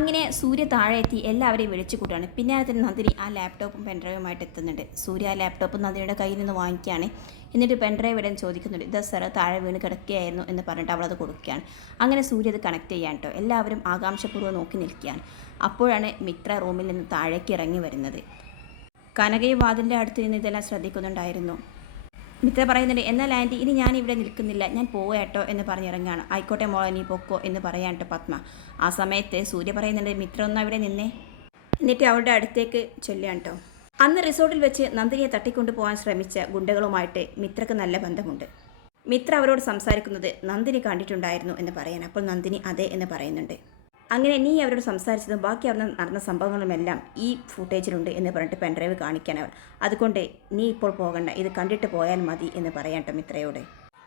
അങ്ങനെ സൂര്യ താഴെ എത്തി എല്ലാവരെയും വിളിച്ചു കൂട്ടാണ് പിന്നെ തന്നെ നന്ദിനി ആ ലാപ്ടോപ്പും പെൻഡ്രൈവുമായിട്ട് എത്തുന്നുണ്ട്. സൂര്യ ആ ലാപ്ടോപ്പ് നന്ദിനിയുടെ കയ്യിൽ നിന്ന് വാങ്ങിക്കുകയാണ്. എന്നിട്ട് പെൻഡ്രൈവ് ഇടാൻ ചോദിക്കുന്നുണ്ട്. ഇത് സാറ് താഴെ വീണ് കിടക്കുകയായിരുന്നു എന്ന് പറഞ്ഞിട്ട് അവളത് കൊടുക്കുകയാണ്. അങ്ങനെ സൂര്യ അത് കണക്ട് ചെയ്യാൻ കേട്ടോ. എല്ലാവരും ആകാംക്ഷപൂർവം നോക്കി നിൽക്കുകയാണ്. അപ്പോഴാണ് മിത്ര റൂമിൽ നിന്ന് താഴേക്ക് ഇറങ്ങി വരുന്നത്. കനകയും വാതിലിന്റെ അടുത്ത് നിന്ന് ഇതെല്ലാം ശ്രദ്ധിക്കുന്നുണ്ടായിരുന്നു. മിത്ര പറയുന്നുണ്ട് എന്നാൽ ആന്റി ഇനി ഞാൻ ഇവിടെ നിൽക്കുന്നില്ല. ഞാൻ പോവേട്ടോ എന്ന് പറഞ്ഞിറങ്ങാണ്. ആയിക്കോട്ടെ മോളെ നീ പൊക്കോ എന്ന് പറയാൻ പത്മ. ആ സമയത്ത് സൂര്യ പറയുന്നുണ്ട് മിത്ര ഒന്ന് അവിടെ നിന്നേ. എന്നിട്ട് അവളുടെ അടുത്തേക്ക് ചൊല്ലുകയാണ് അന്ന് റിസോർട്ടിൽ വെച്ച് നന്ദിനിയെ തട്ടിക്കൊണ്ടു പോകാൻ ശ്രമിച്ച ഗുണ്ടകളുമായിട്ട് മിത്രക്ക് നല്ല ബന്ധമുണ്ട്. മിത്ര അവരോട് സംസാരിക്കുന്നത് നന്ദിനി കണ്ടിട്ടുണ്ടായിരുന്നു എന്ന് പറയാൻ അപ്പോൾ നന്ദിനി അതെ എന്ന് പറയുന്നുണ്ട്. അങ്ങനെ നീ അവരോട് സംസാരിച്ചതും ബാക്കി അവിടെ നടന്ന സംഭവങ്ങളുമെല്ലാം ഈ ഫുട്ടേജിലുണ്ട് എന്ന് പറഞ്ഞിട്ട് പെൻഡ്രൈവ് കാണിക്കാൻ അവർ അതുകൊണ്ട് നീ ഇപ്പോൾ പോകണ്ട. ഇത് കണ്ടിട്ട് പോയാൽ മതി എന്ന് പറയാൻ കേട്ടോ മിത്രയോട്.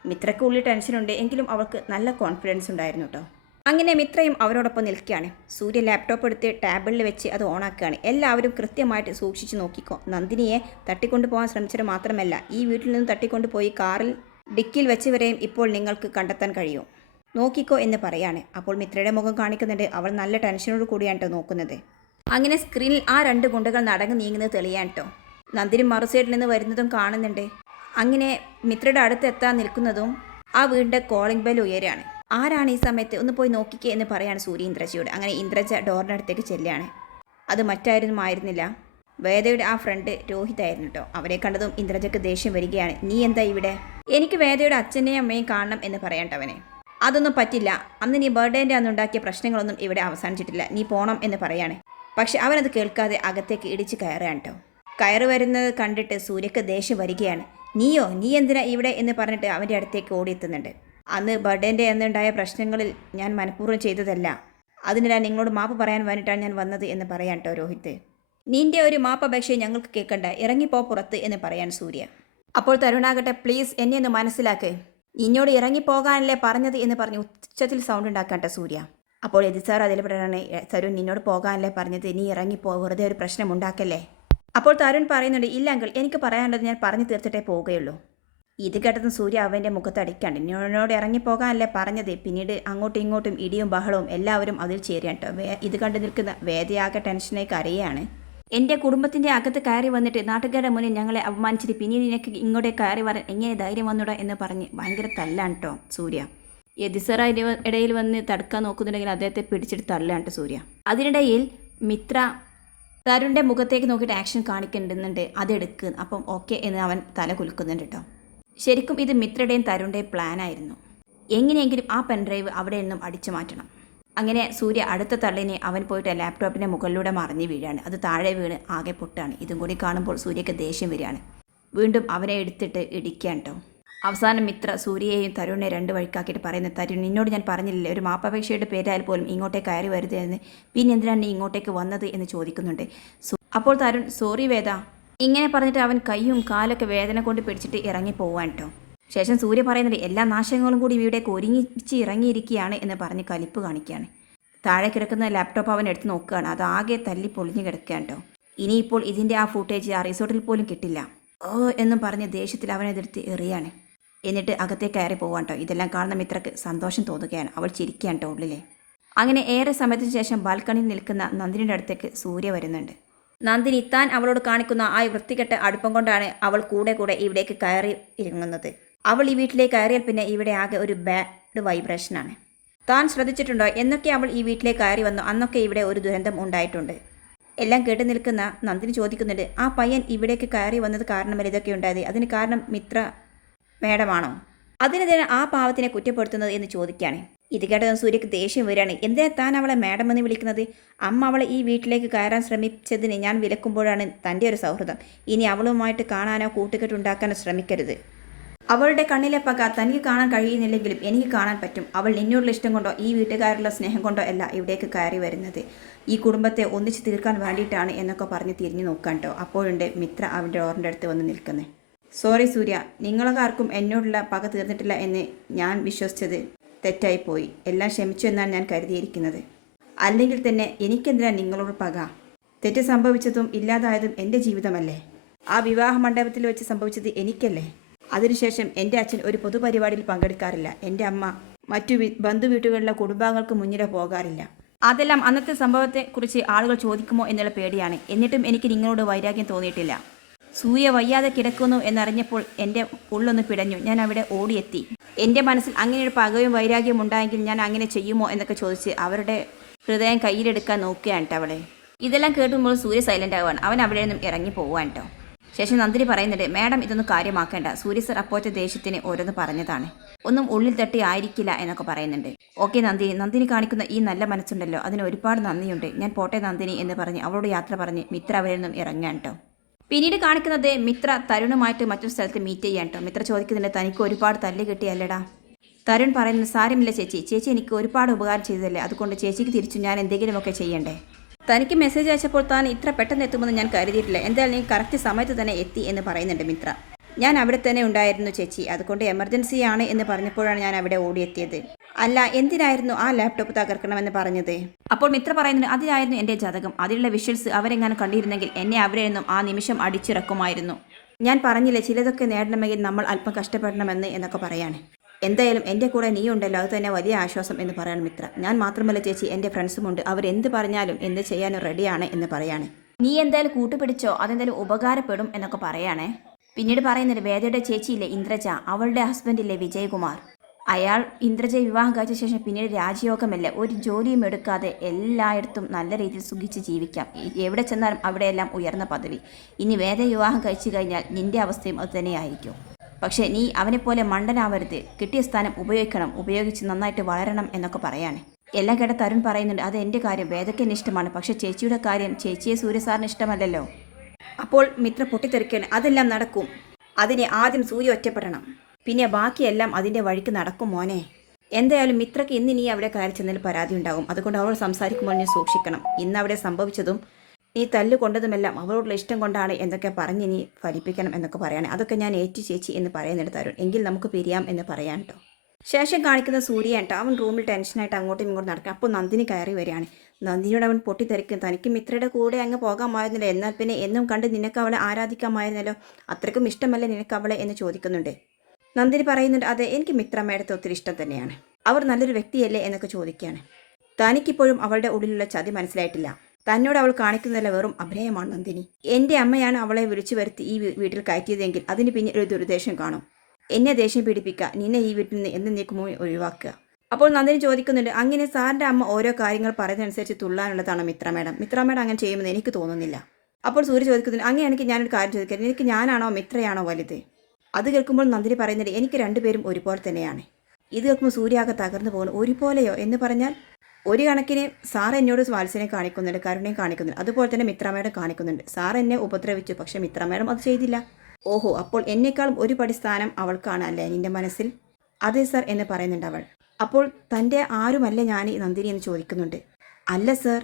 മിത്രക്ക് ഉള്ളിൽ ടെൻഷനുണ്ട് എങ്കിലും അവൾക്ക് നല്ല കോൺഫിഡൻസ് ഉണ്ടായിരുന്നു കേട്ടോ അങ്ങനെ മിത്രയും അവരോടൊപ്പം നിൽക്കുകയാണ്. സൂര്യ ലാപ്ടോപ്പ് എടുത്ത് ടാബിളിൽ വെച്ച് അത് ഓണാക്കുകയാണ്. എല്ലാവരും കൃത്യമായിട്ട് സൂക്ഷിച്ച് നോക്കിക്കോ. നന്ദിനിയെ തട്ടിക്കൊണ്ടു പോകാൻ ശ്രമിച്ചത് മാത്രമല്ല ഈ വീട്ടിൽ നിന്ന് തട്ടിക്കൊണ്ടുപോയി കാറിൽ ഡിക്കിൽ വെച്ചവരെയും ഇപ്പോൾ നിങ്ങൾക്ക് കണ്ടെത്താൻ കഴിയും. നോക്കിക്കോ എന്ന് പറയാണ്. അപ്പോൾ മിത്രയുടെ മുഖം കാണിക്കുന്നുണ്ട്. അവൾ നല്ല ടെൻഷനോട് കൂടിയാണ് കേട്ടോ നോക്കുന്നത്. അങ്ങനെ സ്ക്രീനിൽ ആ രണ്ട് ഗുണ്ടകൾ നടങ്ങ് നീങ്ങുന്നത് തെളിയാൻ കേട്ടോ നന്ദിനി മറുസൈഡിൽ നിന്ന് വരുന്നതും കാണുന്നുണ്ട്. അങ്ങനെ മിത്രയുടെ അടുത്ത് എത്താൻ നിൽക്കുന്നതും ആ വീടിന്റെ കോളിംഗ് ബെൽ ഉയരാണ്. ആരാണ് ഈ സമയത്ത്? ഒന്ന് പോയി നോക്കിക്കേ എന്ന് പറയാണ് സൂര്യ ഇന്ദ്രജയോട് അങ്ങനെ ഇന്ദ്രജ ഡോറിന്റെ അടുത്തേക്ക് ചെല്ലുകയാണ്. അത് മറ്റാരും ആയിരുന്നില്ല. വേദയുടെ ആ ഫ്രണ്ട് രോഹിതായിരുന്നു കേട്ടോ. അവരെ കണ്ടതും ഇന്ദ്രജയ്ക്ക് ദേഷ്യം വരികയാണ്. നീ എന്താ ഇവിടെ? എനിക്ക് വേദയുടെ അച്ഛനെയും അമ്മയും കാണണം എന്ന് പറയണ്ടവനെ അതൊന്നും പറ്റില്ല. അന്ന് നീ ബർത്ത്ഡേന്റെ അന്ന് ഉണ്ടാക്കിയ പ്രശ്നങ്ങളൊന്നും ഇവിടെ അവസാനിച്ചിട്ടില്ല. നീ പോണം എന്ന് പറയാണ്. പക്ഷെ അവനത് കേൾക്കാതെ അകത്തേക്ക് ഇടിച്ച് കയറുകയാണ് കേട്ടോ കയറി വരുന്നത് കണ്ടിട്ട് സൂര്യക്ക് ദേഷ്യം വരികയാണ്. നീയോ? നീ എന്തിനാ ഇവിടെ എന്ന് പറഞ്ഞിട്ട് അവന്റെ അടുത്തേക്ക് ഓടിയെത്തുന്നുണ്ട്. അന്ന് ബർത്ത്ഡേന്റെ അന്നുണ്ടായ പ്രശ്നങ്ങളിൽ ഞാൻ മനഃപൂർവം ചെയ്തതല്ല. അതിനിടാൻ നിങ്ങളോട് മാപ്പ് പറയാൻ വേണ്ടിയിട്ടാണ് ഞാൻ വന്നത് എന്ന് പറയാൻ കേട്ടോ രോഹിത്. നിന്റെ ഒരു മാപ്പപേക്ഷയെ ഞങ്ങൾക്ക് കേൾക്കണ്ട. ഇറങ്ങിപ്പോ പുറത്ത് എന്ന് പറയാൻ സൂര്യ. അപ്പോൾ തരുണാകട്ടെ പ്ലീസ് എന്നെ ഒന്ന് മനസ്സിലാക്ക്. നിന്നോട് ഇറങ്ങിപ്പോകാനല്ലേ പറഞ്ഞത് എന്ന് പറഞ്ഞ് ഉച്ചത്തിൽ സൗണ്ട് ഉണ്ടാക്കട്ടെ സൂര്യ. അപ്പോൾ എതി സാർ അതിൽ പറയണേ തരുൺ നിന്നോട് പോകാനല്ലേ പറഞ്ഞത്? നീ ഇറങ്ങിപ്പോ വെറുതെ ഒരു പ്രശ്നം ഉണ്ടാക്കല്ലേ? അപ്പോൾ തരുൺ പറയുന്നുണ്ട് ഇല്ലെങ്കിൽ എനിക്ക് പറയാനുള്ളത് ഞാൻ പറഞ്ഞു തീർത്തിട്ടേ പോവുകയുള്ളൂ. ഇത് കേട്ടതും സൂര്യ അവന്റെ മുഖത്ത് അടിക്കാണ്ട് എന്നോട് ഇറങ്ങിപ്പോകാനല്ലേ പറഞ്ഞത്? പിന്നീട് അങ്ങോട്ടും ഇങ്ങോട്ടും ഇടിയും ബഹളവും എല്ലാവരും അതിൽ ചേരുകയാണ് കേട്ടോ ഇത് കണ്ടു നിൽക്കുന്ന വേദയാകെ ടെൻഷനായി കരയാണ്. എന്റെ കുടുംബത്തിന്റെ അകത്ത് കയറി വന്നിട്ട് നാട്ടുകാരുടെ മുന്നിൽ ഞങ്ങളെ അപമാനിച്ചിട്ട് പിന്നീട് നിനക്ക് ഇങ്ങോട്ടേ കയറി വരാൻ എങ്ങനെ ധൈര്യം വന്നൂടാ എന്ന് പറഞ്ഞ് ഭയങ്കര തല്ലാണ് കേട്ടോ സൂര്യ. യതിസറ ഇടയിൽ വന്ന് തടുക്കാൻ നോക്കുന്നുണ്ടെങ്കിൽ അദ്ദേഹത്തെ പിടിച്ചിട്ട് തള്ളുകയാണ് സൂര്യ. അതിനിടയിൽ മിത്ര തരുണിന്റെ മുഖത്തേക്ക് നോക്കിയിട്ട് ആക്ഷൻ കാണിക്കുന്നുണ്ട്. അതെടുക്ക്. അപ്പം ഓക്കെ എന്ന് അവൻ തല കുലുക്കുന്നുണ്ട് കേട്ടോ ശരിക്കും ഇത് മിത്രയുടെയും തരുണിന്റെയും പ്ലാനായിരുന്നു എങ്ങനെയെങ്കിലും ആ പെൻഡ്രൈവ് അവിടെ നിന്നും അടിച്ചു മാറ്റണം. അങ്ങനെ സൂര്യ അടുത്ത തള്ളിനെ അവൻ പോയിട്ട് ലാപ്ടോപ്പിന്റെ മുകളിലൂടെ മറിഞ്ഞു വീഴാണ്. അത് താഴെ വീണ് ആകെ പൊട്ടാണ്. ഇതും കൂടി കാണുമ്പോൾ സൂര്യക്ക് ദേഷ്യം വരികയാണ്. വീണ്ടും അവനെ എടുത്തിട്ട് ഇടിക്കാൻ കേട്ടോ അവസാനം മിത്ര സൂര്യയെയും തരുണിനെ രണ്ട് വഴിക്കാക്കിയിട്ട് പറയുന്ന തരുൺ നിന്നോട് ഞാൻ പറഞ്ഞില്ലേ ഒരു മാപ്പപേക്ഷയുടെ പേരായാൽ പോലും ഇങ്ങോട്ടേ കയറി വരുത് എന്ന്. പിന്നെ എന്തിനാണ് നീ ഇങ്ങോട്ടേക്ക് വന്നത്? എന്ന് ചോദിക്കുന്നുണ്ട്. അപ്പോൾ തരുൺ സോറി വേദ. ഇങ്ങനെ പറഞ്ഞിട്ട് അവൻ കൈയും കാലൊക്കെ വേദന കൊണ്ട് പിടിച്ചിട്ട് ഇറങ്ങി പോവാൻ കേട്ടോ ശേഷം സൂര്യ പറയുന്നുണ്ട് എല്ലാ നാശങ്ങളും കൂടി ഇവിടേക്ക് ഒരുങ്ങിച്ച് ഇറങ്ങിയിരിക്കുകയാണ് എന്ന് പറഞ്ഞ് കലിപ്പ് കാണിക്കുകയാണ്. താഴെ കിടക്കുന്ന ലാപ്ടോപ്പ് അവൻ എടുത്ത് നോക്കുകയാണ്. അത് ആകെ തല്ലി പൊളിഞ്ഞു കിടക്കുകയാണ് കേട്ടോ. ഇനിയിപ്പോൾ ഇതിന്റെ ആ ഫുട്ടേജ് ആ റിസോർട്ടിൽ പോലും കിട്ടില്ല. ഓ എന്നും പറഞ്ഞ് ദേഷ്യത്തിൽ അവനെതിർത്ത് എറിയാണ്. എന്നിട്ട് അകത്തേ കയറി പോവാൻ കേട്ടോ. ഇതെല്ലാം കാണുന്ന മിത്രക്ക് സന്തോഷം തോന്നുകയാണ്. അവൾ ചിരിക്കുകയാണ് കേട്ടോ ഉള്ളിലെ. അങ്ങനെ ഏറെ സമയത്തിന് ശേഷം ബാൽക്കണിയിൽ നിൽക്കുന്ന നന്ദിനിയുടെ അടുത്തേക്ക് സൂര്യ വരുന്നുണ്ട്. നന്ദിനി താൻ അവളോട് കാണിക്കുന്ന ആ വൃത്തികെട്ട അടുപ്പം കൊണ്ടാണ് അവൾ കൂടെ കൂടെ ഇവിടേക്ക് കയറി ഇറങ്ങുന്നത്. അവൾ ഈ വീട്ടിലേക്ക് കയറിയാൽ പിന്നെ ഇവിടെ ആകെ ഒരു ബാഡ് വൈബ്രേഷനാണ് താൻ ശ്രദ്ധിച്ചിട്ടുണ്ടോ? എന്നൊക്കെ അവൾ ഈ വീട്ടിലേക്ക് കയറി വന്നു. അന്നൊക്കെ ഇവിടെ ഒരു ദുരന്തം ഉണ്ടായിട്ടുണ്ട്. എല്ലാം കേട്ട് നിൽക്കുന്ന നന്ദിനി ചോദിക്കുന്നുണ്ട് ആ പയ്യൻ ഇവിടേക്ക് കയറി വന്നത് കാരണമല്ല ഇതൊക്കെ ഉണ്ടായത്? അതിന് കാരണം മിത്ര മേഡമാണോ? അതിനെതിരെ ആ പാവത്തിനെ കുറ്റപ്പെടുത്തുന്നത് എന്ന് ചോദിക്കുകയാണ്. ഇത് കേട്ടതും സൂര്യക്ക് ദേഷ്യം വരികയാണ്. എന്തിനാ താൻ അവളെ മാഡം എന്ന് വിളിക്കുന്നത്? അമ്മ അവളെ ഈ വീട്ടിലേക്ക് കയറാൻ ശ്രമിച്ചതിന് ഞാൻ വിലക്കുമ്പോഴാണ് തന്റെ ഒരു സൗഹൃദം. ഇനി അവളുമായിട്ട് കാണാനോ കൂട്ടുകെട്ടുണ്ടാക്കാനോ ശ്രമിക്കരുത്. അവളുടെ കണ്ണിലെ പക തനിക്ക് കാണാൻ കഴിയുന്നില്ലെങ്കിലും എനിക്ക് കാണാൻ പറ്റും. അവൾ എന്നോടുള്ള ഇഷ്ടം കൊണ്ടോ ഈ വീട്ടുകാരുള്ള സ്നേഹം കൊണ്ടോ അല്ല ഇവിടേക്ക് കയറി വരുന്നത്. ഈ കുടുംബത്തെ ഒന്നിച്ച് തീർക്കാൻ വേണ്ടിയിട്ടാണ് എന്നൊക്കെ പറഞ്ഞ് തിരിഞ്ഞു നോക്കാൻ കേട്ടോ അപ്പോഴുണ്ട് മിത്ര അവന്റെ ഓറിന്റെ അടുത്ത് വന്ന് നിൽക്കുന്നത് സോറി സൂര്യ നിങ്ങളൊക്കെ എന്നോടുള്ള പക തീർന്നിട്ടില്ല എന്ന് ഞാൻ വിശ്വസിച്ചത് തെറ്റായിപ്പോയി എല്ലാം ക്ഷമിച്ചു എന്നാണ് ഞാൻ കരുതിയിരിക്കുന്നത്. അല്ലെങ്കിൽ തന്നെ എനിക്കെന്തിനാ നിങ്ങളോട് പക? തെറ്റ് സംഭവിച്ചതും ഇല്ലാതായതും എന്റെ ജീവിതമല്ലേ? ആ വിവാഹ മണ്ഡപത്തിൽ വെച്ച് സംഭവിച്ചത് എനിക്കല്ലേ? അതിനുശേഷം എന്റെ അച്ഛൻ ഒരു പൊതുപരിപാടിയിൽ പങ്കെടുക്കാറില്ല. എന്റെ അമ്മ മറ്റു ബന്ധുവീട്ടുകളിലെ കുടുംബാംഗങ്ങൾക്ക് മുന്നിലെ പോകാറില്ല. അതെല്ലാം അന്നത്തെ സംഭവത്തെക്കുറിച്ച് ആളുകൾ ചോദിക്കുമോ എന്നുള്ള പേടിയാണ്. എന്നിട്ടും എനിക്ക് നിങ്ങളോട് വൈരാഗ്യം തോന്നിയിട്ടില്ല. സൂര്യ വയ്യാതെ കിടക്കുന്നു എന്നറിഞ്ഞപ്പോൾ എന്റെ ഉള്ളൊന്ന് പിടഞ്ഞു. ഞാൻ അവിടെ ഓടിയെത്തി. എന്റെ മനസ്സിൽ അങ്ങനെയൊരു പകയും വൈരാഗ്യം ഉണ്ടായെങ്കിൽ ഞാൻ അങ്ങനെ ചെയ്യുമോ എന്നൊക്കെ ചോദിച്ച് അവരുടെ ഹൃദയം കയ്യിലെടുക്കാൻ നോക്കുകയാണ് കേട്ടോ അവളെ. ഇതെല്ലാം കേട്ടുമ്പോൾ സൂര്യ സൈലന്റ് ആവുകയാണ്. അവൻ അവിടെ നിന്നും ഇറങ്ങി പോവാൻ കേട്ടോ. ശേഷം നന്ദിനി പറയുന്നുണ്ട് മാഡം ഇതൊന്നും കാര്യമാക്കേണ്ട. സൂര്യ സർ അപ്പോഴത്തെ ദേഷ്യത്തിന് ഓരോന്ന് പറഞ്ഞതാണ്. ഒന്നും ഉള്ളിൽ തട്ടി ആയിരിക്കില്ല എന്നൊക്കെ പറയുന്നുണ്ട്. ഓക്കെ നന്ദിനി നന്ദിനി കാണിക്കുന്ന ഈ നല്ല മനസ്സുണ്ടല്ലോ. അതിന് ഒരുപാട് നന്ദിയുണ്ട്. ഞാൻ പോട്ടെ നന്ദിനി എന്ന് പറഞ്ഞ് അവളോട് യാത്ര പറഞ്ഞ് മിത്ര അവരിൽ നിന്നും ഇറങ്ങാൻ കേട്ടോ പിന്നീട് കാണിക്കുന്നത് മിത്ര തരുണുമായിട്ട് മറ്റൊരു സ്ഥലത്ത് മീറ്റ് ചെയ്യാൻ കേട്ടോ മിത്ര ചോദിക്കുന്നുണ്ട് തനിക്ക് ഒരുപാട് തല്ല് കിട്ടിയല്ലടാ? തരുൺ പറയുന്നത് സാരമില്ല ചേച്ചി. ചേച്ചി എനിക്ക് ഒരുപാട് ഉപകാരം ചെയ്തതല്ലേ? അതുകൊണ്ട് ചേച്ചിക്ക് തിരിച്ചു ഞാൻ എന്തെങ്കിലുമൊക്കെ ചെയ്യണ്ടേ? തനിക്ക് മെസ്സേജ് അയച്ചപ്പോൾ താൻ ഇത്ര പെട്ടെന്ന് എത്തുമെന്ന് ഞാൻ കരുതിയിട്ടില്ല. എന്തായാലും നീ കറക്റ്റ് സമയത്ത് തന്നെ എത്തി എന്ന് പറയുന്നുണ്ട് മിത്ര. ഞാൻ അവിടെ തന്നെ ഉണ്ടായിരുന്നു ചേച്ചി. അതുകൊണ്ട് എമർജൻസി ആണ് എന്ന് പറഞ്ഞപ്പോഴാണ് ഞാൻ അവിടെ ഓടിയെത്തിയത്. അല്ല എന്തിനായിരുന്നു ആ ലാപ്ടോപ്പ് തകർക്കണമെന്ന് പറഞ്ഞത്? അപ്പോൾ മിത്ര പറയുന്നത് അതിലായിരുന്നു എന്റെ ജാതകം. അതിലുള്ള വിഷ്വൽസ് അവരെങ്ങാനും കണ്ടിരുന്നെങ്കിൽ എന്നെ അവരെയൊന്നും ആ നിമിഷം അടിച്ചിറക്കുമായിരുന്നു. ഞാൻ പറഞ്ഞില്ലേ ചിലതൊക്കെ നേടണമെങ്കിൽ നമ്മൾ അല്പം കഷ്ടപ്പെടണമെന്ന് എന്നൊക്കെ പറയാണ്. എന്തായാലും എന്റെ കൂടെ നീ ഉണ്ടല്ലോ അത് തന്നെ വലിയ ആശ്വാസം എന്ന് പറയാണ് മിത്ര. ഞാൻ മാത്രമല്ല ചേച്ചി എന്റെ ഫ്രണ്ട്സുമുണ്ട് അവരെന്ത് പറഞ്ഞാലും എന്ത് ചെയ്യാനും റെഡിയാണ് എന്ന് പറയാണ്. നീ എന്തായാലും കൂട്ടുപിടിച്ചോ? അതെന്തായാലും ഉപകാരപ്പെടും എന്നൊക്കെ പറയാണേ. പിന്നീട് പറയുന്നത് വേദയുടെ ചേച്ചിയില്ലേ ഇന്ദ്രജ? അവളുടെ ഹസ്ബൻഡില്ലേ വിജയകുമാർ? അയാൾ ഇന്ദ്രജയെ വിവാഹം കഴിച്ച ശേഷം പിന്നീട് രാജയോഗമല്ല ഒരു ജോലിയും എടുക്കാതെ എല്ലായിടത്തും നല്ല രീതിയിൽ സുഖിച്ച് ജീവിക്കാം. എവിടെ ചെന്നാലും അവിടെയെല്ലാം ഉയർന്ന പദവി. ഇനി വേദ വിവാഹം കഴിച്ചു കഴിഞ്ഞാൽ നിന്റെ അവസ്ഥയും അത് തന്നെയായിരിക്കും. പക്ഷേ നീ അവനെപ്പോലെ മണ്ടനാവരുത്. കിട്ടിയ സ്ഥാനം ഉപയോഗിക്കണം. ഉപയോഗിച്ച് നന്നായിട്ട് വളരണം എന്നൊക്കെ പറയാണ്. എല്ലാം കേട്ട തരുൺ പറയുന്നുണ്ട് അത് എന്റെ കാര്യം. വേദയ്ക്ക് ഇഷ്ടമാണ്. പക്ഷേ ചേച്ചിയുടെ കാര്യം ചേച്ചിയെ സൂര്യസാറിന് ഇഷ്ടമല്ലല്ലോ. അപ്പോൾ മിത്ര പൊട്ടിത്തെറിക്കാൻ അതെല്ലാം നടക്കും. അതിനെ ആദ്യം സൂര്യ ഒറ്റപ്പെടണം. പിന്നെ ബാക്കിയെല്ലാം അതിന്റെ വഴിക്ക് നടക്കും മോനെ. എന്തായാലും മിത്രയ്ക്ക് ഇന്ന് നീ അവിടെ കയറി ചെന്നതിൽ പരാതി ഉണ്ടാകും. അതുകൊണ്ട് അവൾ സംസാരിക്കുമ്പോൾ നീ സൂക്ഷിക്കണം. ഇന്ന് അവിടെ സംഭവിച്ചതും നീ തല്ല് കൊണ്ടതുമെല്ലാം അവളോടുള്ള ഇഷ്ടം കൊണ്ടാണ് പറഞ്ഞ് ഇനി ഫലിപ്പിക്കണം എന്നൊക്കെ പറയാണ്. അതൊക്കെ ഞാൻ ഏറ്റു ചേച്ചി എന്ന് പറയുന്നിടത്ത് തരും എങ്കിൽ നമുക്ക് പിരിയാം എന്ന് പറയാം കേട്ടോ ശേഷം കാണിക്കുന്ന സൂര്യ അവൻ റൂമിൽ ടെൻഷനായിട്ട് അങ്ങോട്ടും ഇങ്ങോട്ടും നടക്കുക അപ്പോൾ നന്ദിനി കയറി വരികയാണ്. നന്ദിനിയോട് അവൻ പൊട്ടിത്തെറിക്കും. തനിക്ക് മിത്രയുടെ കൂടെ അങ്ങ് പോകാമായിരുന്നില്ല എന്നാൽ പിന്നെ എന്നും കണ്ട് നിനക്ക് അവളെ ആരാധിക്കാമായിരുന്നല്ലോ അത്രയ്ക്കും ഇഷ്ടമല്ലേ നിനക്ക് അവളെ എന്ന് ചോദിക്കുന്നുണ്ട്. നന്ദിനി പറയുന്നുണ്ട് അതെ എനിക്ക് മിത്രമേടത്തെ ഒത്തിരി ഇഷ്ടം തന്നെയാണ്. അവർ നല്ലൊരു വ്യക്തിയല്ലേ? എന്നൊക്കെ ചോദിക്കുകയാണ്. തനിക്കിപ്പോഴും അവളുടെ ഉള്ളിലുള്ള ചതി മനസ്സിലായിട്ടില്ല. തന്നോട് അവൾ കാണിക്കുന്നതല്ല വെറും അഭിനയമാണ് നന്ദിനി. എന്റെ അമ്മയാണ് അവളെ വിളിച്ചു വരുത്തി ഈ വീട്ടിൽ കയറ്റിയതെങ്കിൽ അതിന് പിന്നെ ഒരു ദുരുദ്ദേശം കാണും. എന്നെ ദേഷ്യം പീഡിപ്പിക്കുക നിന്നെ ഈ വീട്ടിൽ നിന്ന് എന്ന് നീക്കുമോ ഒഴിവാക്കുക. അപ്പോൾ നന്ദിനി ചോദിക്കുന്നുണ്ട് അങ്ങനെ സാറിന്റെ അമ്മ ഓരോ കാര്യങ്ങൾ പറയുന്നതനുസരിച്ച് തുള്ളാനുള്ളതാണ് മിത്ര മേഡം? മിത്ര മേഡം അങ്ങനെ ചെയ്യുമെന്ന് എനിക്ക് തോന്നുന്നില്ല. അപ്പോൾ സൂര്യ ചോദിക്കുന്നുണ്ട് അങ്ങനെയാണെങ്കിൽ ഞാനൊരു കാര്യം ചോദിക്കാം എനിക്ക് ഞാനാണോ മിത്രയാണോ വലുത്? അത് കേൾക്കുമ്പോൾ നന്ദിനി പറയുന്നുണ്ട് എനിക്ക് രണ്ടുപേരും ഒരുപോലെ തന്നെയാണ്. ഇത് കേൾക്കുമ്പോൾ സൂര്യാകെ തകർന്നു പോകുന്നു. ഒരുപോലെയോ എന്ന് പറഞ്ഞാൽ ഒരു കണക്കിന് സാർ എന്നോട് വാത്സനെ കാണിക്കുന്നുണ്ട് കരുണയും കാണിക്കുന്നുണ്ട്. അതുപോലെ തന്നെ മിത്രമേടം കാണിക്കുന്നുണ്ട്. സാർ എന്നെ ഉപദ്രവിച്ചു പക്ഷെ മിത്രമേടം അത് ചെയ്തില്ല. ഓഹോ അപ്പോൾ എന്നെക്കാളും ഒരു പടി സ്ഥാനം അവൾക്കാണ് അല്ലേ നിന്റെ മനസ്സിൽ? അതെ സർ എന്ന് പറയുന്നുണ്ട് അവൾ. അപ്പോൾ തന്റെ ആരുമല്ല ഞാൻ നന്ദിനി എന്ന് ചോദിക്കുന്നുണ്ട്. അല്ല സർ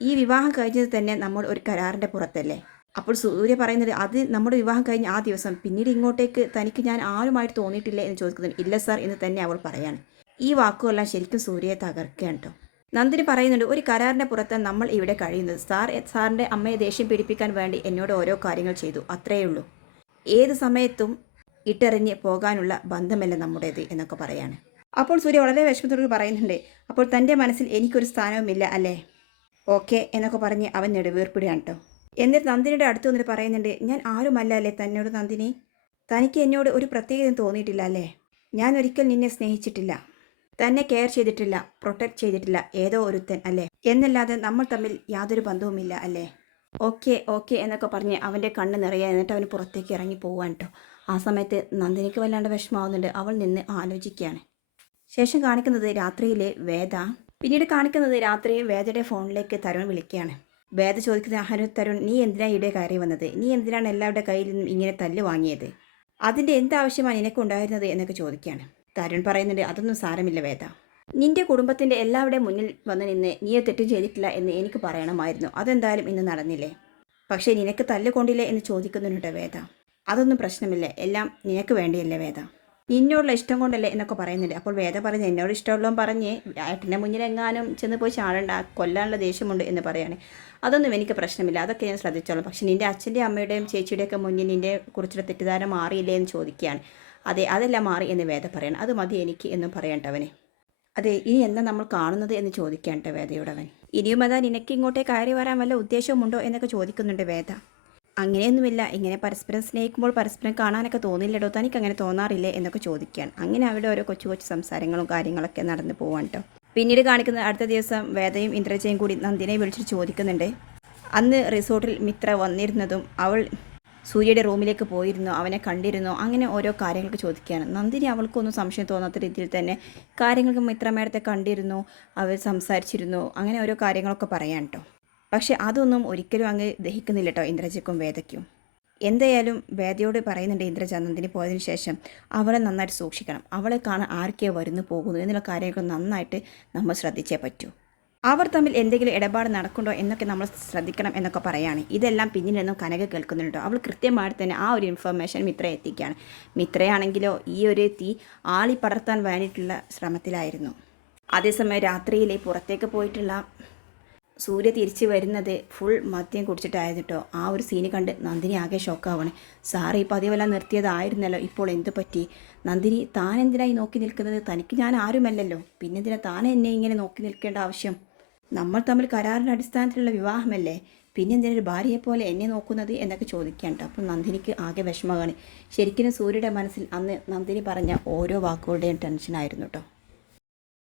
ഈ വിവാഹം കഴിഞ്ഞത് തന്നെ നമ്മൾ ഒരു കരാറിന്റെ പുറത്തല്ലേ? അപ്പോൾ സൂര്യ പറയുന്നത് അത് നമ്മുടെ വിവാഹം കഴിഞ്ഞ ആ ദിവസം. പിന്നീട് ഇങ്ങോട്ടേക്ക് തനിക്ക് ഞാൻ ആരുമായിട്ട് തോന്നിയിട്ടില്ല എന്ന് ചോദിക്കുന്നുണ്ട്. ഇല്ല സർ എന്ന് തന്നെ അവൾ പറയാണ്. ഈ വാക്കുകളെല്ലാം ശരിക്കും സൂര്യയെ തകർക്കുകയാണ് കേട്ടോ. നന്ദിനി പറയുന്നുണ്ട് ഒരു കരാറിന്റെ പുറത്ത് നമ്മൾ ഇവിടെ കഴിയുന്നത്. സാർ സാറിന്റെ അമ്മയെ ദേഷ്യം പിടിപ്പിക്കാൻ വേണ്ടി എന്നോട് ഓരോ കാര്യങ്ങൾ ചെയ്തു. അത്രയേ ഉള്ളൂ. ഏത് സമയത്തും ഇട്ടെറിഞ്ഞ് പോകാനുള്ള ബന്ധമല്ല നമ്മുടേത്? എന്നൊക്കെ പറയാണ്. അപ്പോൾ സൂര്യ വളരെ വിഷമത്തോട് പറയുന്നുണ്ട് അപ്പോൾ തന്റെ മനസ്സിൽ എനിക്കൊരു സ്ഥാനവുമില്ല അല്ലേ? ഓക്കെ എന്നൊക്കെ പറഞ്ഞ് അവൻ നെടുവീർപ്പിടുകയാണ് കേട്ടോ. എന്നിട്ട് നന്ദിനിയുടെ അടുത്ത് വന്നിട്ട് പറയുന്നുണ്ട് ഞാൻ ആരുമല്ല അല്ലേ തന്നോട് നന്ദിനി? തനിക്ക് എന്നോട് ഒരു പ്രത്യേകത തോന്നിയിട്ടില്ല അല്ലേ? ഞാൻ ഒരിക്കൽ നിന്നെ സ്നേഹിച്ചിട്ടില്ല. തന്നെ കെയർ ചെയ്തിട്ടില്ല പ്രൊട്ടക്ട് ചെയ്തിട്ടില്ല ഏതോ ഒരുത്തൻ അല്ലേ? എന്നല്ലാതെ നമ്മൾ തമ്മിൽ യാതൊരു ബന്ധവുമില്ല അല്ലേ? ഓക്കെ ഓക്കെ എന്നൊക്കെ പറഞ്ഞ് അവന്റെ കണ്ണ് നിറയെ എന്നിട്ട് അവന് പുറത്തേക്ക് ഇറങ്ങി പോവാൻ കേട്ടോ ആ സമയത്ത് നന്ദിനിക്ക് വല്ലാണ്ട് വിഷമാവുന്നുണ്ട് അവൾ നിന്ന് ആലോചിക്കുകയാണ്. ശേഷം കാണിക്കുന്നത് രാത്രിയിലെ വേദ. പിന്നീട് കാണിക്കുന്നത് രാത്രി വേദയുടെ ഫോണിലേക്ക് തരുൺ വിളിക്കുകയാണ്. വേദ ചോദിക്കുന്ന ഹനു തരുൺ നീ എന്തിനാണ് ഇവിടെ കയറി വന്നത്? നീ എന്തിനാണ് എല്ലാവരുടെ കയ്യിൽ നിന്നും ഇങ്ങനെ തല്ല് വാങ്ങിയത്? അതിന്റെ എന്താവശ്യമാണ് നിനക്കുണ്ടായിരുന്നത്? എന്നൊക്കെ ചോദിക്കുകയാണ്. തരുൺ പറയുന്നുണ്ട്. അതൊന്നും സാരമില്ല വേദ. നിന്റെ കുടുംബത്തിന്റെ എല്ലാവരുടെയും മുന്നിൽ വന്ന് നിന്ന് നീ തെറ്റ് ചെയ്തിട്ടില്ല എന്ന് എനിക്ക് പറയണമായിരുന്നു. അതെന്തായാലും ഇന്ന് നടന്നില്ലേ? പക്ഷേ നിനക്ക് തല്ലുകൊണ്ടില്ലേ എന്ന് ചോദിക്കുന്നുണ്ട് വേദ. അതൊന്നും പ്രശ്നമില്ല. എല്ലാം നിനക്ക് വേണ്ടിയല്ലേ വേദ. നിന്നോടുള്ള ഇഷ്ടം കൊണ്ടല്ലേ എന്നൊക്കെ പറയുന്നുണ്ട്. അപ്പോൾ വേദ പറഞ്ഞ് എന്നോട് ഇഷ്ടമുള്ളതും പറഞ്ഞ് ഏട്ടന്റെ മുന്നിൽ എങ്ങാനും ചെന്ന് പോയി ചാടണ്ട കൊല്ലാനുള്ള ദേഷ്യമുണ്ട് എന്ന് പറയാണ്. അതൊന്നും എനിക്ക് പ്രശ്നമില്ല. അതൊക്കെ ഞാൻ ശ്രദ്ധിച്ചോളാം. പക്ഷേ നിന്റെ അച്ഛന്റെ അമ്മയുടെയും ചേച്ചിയുടെയൊക്കെ മുന്നിൽ നിന്റെ കുറിച്ചുള്ള തെറ്റിദ്ധാരണ മാറിയില്ലേ എന്ന് ചോദിക്കുകയാണ്. അതെ അതെല്ലാം മാറി എന്ന് വേദ പറയണം. അത് മതി എനിക്ക് എന്നും പറയേണ്ടവനെ അതെ ഇനി എന്താ നമ്മൾ കാണുന്നത് എന്ന് ചോദിക്കാൻ കേട്ടോ വേദയോടവൻ ഇനിയും അതാ നിനക്ക് ഇങ്ങോട്ടേ കയറി വരാൻ വല്ല ഉദ്ദേശവുമുണ്ടോ എന്നൊക്കെ ചോദിക്കുന്നുണ്ട് വേദ. അങ്ങനെയൊന്നുമില്ല ഇങ്ങനെ പരസ്പരം സ്നേഹിക്കുമ്പോൾ പരസ്പരം കാണാനൊക്കെ തോന്നില്ലടോ തനിക്ക് അങ്ങനെ തോന്നാറില്ലേ എന്നൊക്കെ ചോദിക്കുകയാണ് അങ്ങനെ അവിടെ ഓരോ കൊച്ചു കൊച്ചു സംസാരങ്ങളും കാര്യങ്ങളൊക്കെ നടന്നു പോവാൻ പിന്നീട് കാണിക്കുന്ന അടുത്ത ദിവസം വേദയും ഇന്ദ്രജയും കൂടി നന്ദിനെ വിളിച്ചിട്ട് ചോദിക്കുന്നുണ്ട്. അന്ന് റിസോർട്ടിൽ മിത്ര വന്നിരുന്നതും അവൾ സൂര്യയുടെ റൂമിലേക്ക് പോയിരുന്നു അവനെ കണ്ടിരുന്നു അങ്ങനെ ഓരോ കാര്യങ്ങൾക്ക് ചോദിക്കുകയാണ്. നന്ദിനി അവൾക്കൊന്നും സംശയം തോന്നാത്ത രീതിയിൽ തന്നെ കാര്യങ്ങൾക്ക് മിത്രമേടത്തെ കണ്ടിരുന്നു അവർ സംസാരിച്ചിരുന്നു അങ്ങനെ ഓരോ കാര്യങ്ങളൊക്കെ പറയാൻ കേട്ടോ പക്ഷേ അതൊന്നും ഒരിക്കലും അങ്ങ് ദഹിക്കുന്നില്ല കേട്ടോ ഇന്ദ്രജയ്ക്കും വേദയ്ക്കും. എന്തായാലും വേദയോട് പറയുന്നുണ്ട് ഇന്ദ്രജ നന്ദിനി പോയതിന് ശേഷം അവളെ നന്നായിട്ട് സൂക്ഷിക്കണം. അവളെ കാണാൻ ആർക്കേ വരുന്നു പോകുന്നു. എന്നുള്ള കാര്യങ്ങൾ നന്നായിട്ട് നമ്മൾ ശ്രദ്ധിച്ചേ പറ്റൂ. അവർ തമ്മിൽ എന്തെങ്കിലും ഇടപാട് നടക്കുന്നുണ്ടോ എന്നൊക്കെ നമ്മൾ ശ്രദ്ധിക്കണം എന്നൊക്കെ പറയാണ്. ഇതെല്ലാം പിന്നിൽ നിന്നും കനക കേൾക്കുന്നുണ്ടോ അവൾ കൃത്യമായിട്ട് തന്നെ ആ ഒരു ഇൻഫർമേഷൻ മിത്ര എത്തിക്കുകയാണ്. മിത്രയാണെങ്കിലോ ഈ ഒരു തീ ആളി പടർത്താൻ വേണ്ടിയിട്ടുള്ള ശ്രമത്തിലായിരുന്നു. അതേസമയം രാത്രിയിൽ പുറത്തേക്ക് പോയിട്ടുള്ള സൂര്യ തിരിച്ചു വരുന്നത് ഫുൾ മദ്യം കുടിച്ചിട്ടായിരുന്നു കേട്ടോ. ആ ഒരു സീന് കണ്ട് നന്ദിനി ആകെ ഷോക്കാവണേ സാറ് ഈ പതിവെല്ലാം നിർത്തിയതായിരുന്നല്ലോ. ഇപ്പോൾ എന്തു പറ്റി? നന്ദിനി താൻ എന്തിനായി നോക്കി നിൽക്കുന്നത്? തനിക്ക് ഞാൻ ആരുമല്ലല്ലോ. പിന്നെന്തിനാ താൻ എന്നെ ഇങ്ങനെ നോക്കി നിൽക്കേണ്ട ആവശ്യം? നമ്മൾ തമ്മിൽ കരാറിന്റെ അടിസ്ഥാനത്തിലുള്ള വിവാഹമല്ലേ? പിന്നെ എന്തിനാ ഒരു ഭാര്യയെപ്പോലെ എന്നെ നോക്കുന്നത് എന്നൊക്കെ ചോദിക്കാൻ അപ്പം നന്ദിനിക്ക് ആകെ വിഷമമാണ്. ശരിക്കും സൂര്യയുടെ മനസ്സിൽ അന്ന് നന്ദിനി പറഞ്ഞ ഓരോ വാക്കുകളുടെയും ടെൻഷനായിരുന്നു കേട്ടോ.